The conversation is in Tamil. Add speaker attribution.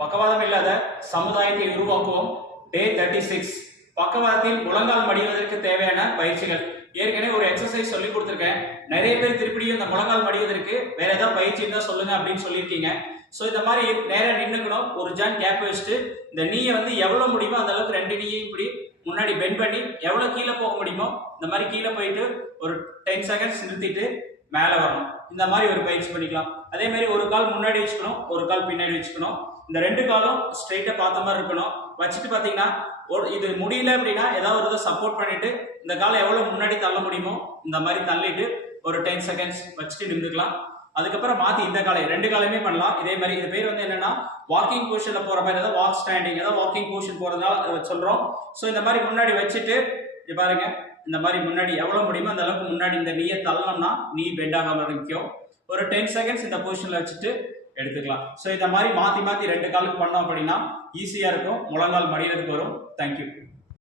Speaker 1: பக்கவாதம் இல்லாத சமுதாயத்தை உருவாக்குவோம். டே தேர்ட்டி சிக்ஸ் பக்கவாதத்தில் முழங்கால் மடிவதற்கு தேவையான பயிற்சிகள். ஏற்கனவே ஒரு எக்ஸசைஸ் சொல்லி கொடுத்துருக்கேன். நிறைய பேர் திருப்பியும் இந்த முழங்கால் மடிவதற்கு வேற ஏதாவது பயிற்சி இருந்தால் சொல்லுங்க அப்படின்னு சொல்லியிருக்கீங்க. ஸோ இந்த மாதிரி நேராக நின்றுக்கணும் ஒரு ஜான் கேப் வச்சுட்டு இந்த நீயை வந்து எவ்வளோ முடியுமோ அந்த அளவுக்கு ரெண்டு நீயும் இப்படி முன்னாடி பெண்ட் பண்ணி எவ்வளோ கீழே போக முடியுமோ இந்த மாதிரி கீழே போயிட்டு ஒரு டென் செகண்ட்ஸ் நிறுத்திட்டு மேலே வரணும். இந்த மாதிரி ஒரு பயிற்சி பண்ணிக்கலாம். அதே மாதிரி ஒரு கால் முன்னாடி வச்சுக்கணும் ஒரு கால் பின்னாடி வச்சுக்கணும். இந்த ரெண்டு காலும் ஸ்ட்ரைட்டாக பார்த்த மாதிரி இருக்கணும். வச்சுட்டு பார்த்தீங்கன்னா ஒரு இது முடியல அப்படின்னா ஏதாவது ஒரு இதை சப்போர்ட் பண்ணிட்டு இந்த காலை எவ்வளோ முன்னாடி தள்ள முடியுமோ இந்த மாதிரி தள்ளிட்டு ஒரு டென் செகண்ட்ஸ் வச்சுட்டு நின்றுக்கலாம். அதுக்கப்புறம் மாற்றி இந்த காலை ரெண்டு காலையுமே பண்ணலாம். இதே மாதிரி இது பேர் வந்து என்னன்னா வாக்கிங் பொசிஷனில் போகிற மாதிரி ஏதாவது வாக் ஸ்டாண்டிங் ஏதாவது வாக்கிங் பொசிஷன் போகிறதுனால சொல்கிறோம் ஸோ இந்த மாதிரி முன்னாடி வச்சுட்டு இது பாருங்க இந்த மாதிரி முன்னாடி எவ்வளோ முடியுமோ அந்த அளவுக்கு முன்னாடி இந்த நீயை தள்ளோம்னா நீ பெண்டாகாமல் நிற்கும். ஒரு டென் செகண்ட்ஸ் இந்த பொசிஷனில் வச்சுட்டு எடுத்துக்கலாம். ஸோ இந்த மாதிரி மாற்றி மாற்றி ரெண்டு காலுக்கு பண்ணோம் அப்படின்னா ஈஸியாக இருக்கும். முழங்கால் மடிகிறதுக்கு வரும். தேங்க்யூ